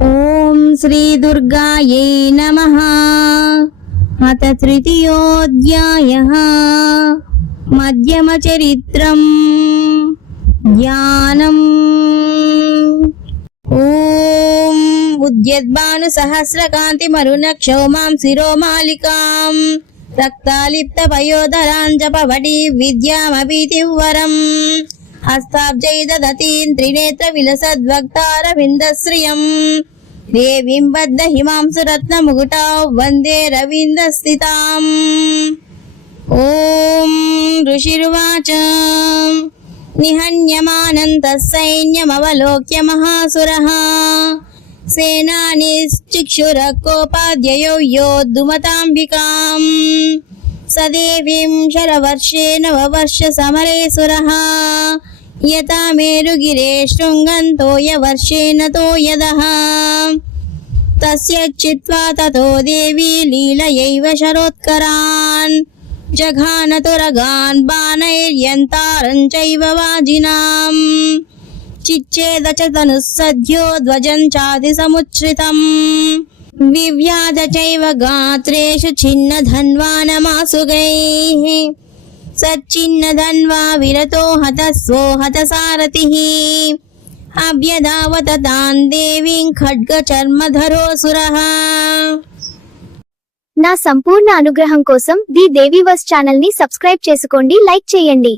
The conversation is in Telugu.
ఓం శ్రీ దుర్గాయై నమః. అత తృతీయోऽధ్యాయః. మధ్యమ చరిత్రం. ధ్యానం. ఓం ఉద్యద్భాను సహస్రకాంతి మరునక్షౌమాం శిరోమాలికాం రక్తాలిప్త పయోధరాం జపవటి విద్యామభీతివరం హస్తాబ్జై దదతీం త్రినేత్ర విలసద్వక్తారవిందశ్రియం దేవీం బద్ధ హిమాంసు రత్న ముకుటా వందే రవీంద్రస్థితాం. ఓం ఋషిర్వాచ నిహన్యమానంతః సైన్యమవలోక్య మహాసురః సేనానిశ్చిక్షురః కోపాద్యయౌ యోద్ధుమతాంబికాం సదేవీం శరవర్షేణ వవర్ష సమరే సురః యథా మేరుగిరే శృంగంతో యవర్షేణ తోయదః తస్య చిత్వా తతో దేవీ లీలయైవ శరోత్కరాన్ జఘానతురగాన్ బాణైర్యంతారం చైవ వాజినాం చిచ్ఛేద చ తనుస్సద్యో ధ్వజం చాది సముచ్ఛ్రితం వివ్యాధ చైవ గాత్రేషు ఛిన్నధన్వానమాసుగైః సచ్చిన్నధన్వా విరతో హతస్వో హతసారథిః అభ్యధావత తాన్ దేవీం ఖడ్గచర్మధరోసురః. నా సంపూర్ణ అనుగ్రహం కోసం ది దేవీవర్స్ ఛానల్ ని సబ్స్క్రైబ్ చేసుకోండి, లైక్ చేయండి.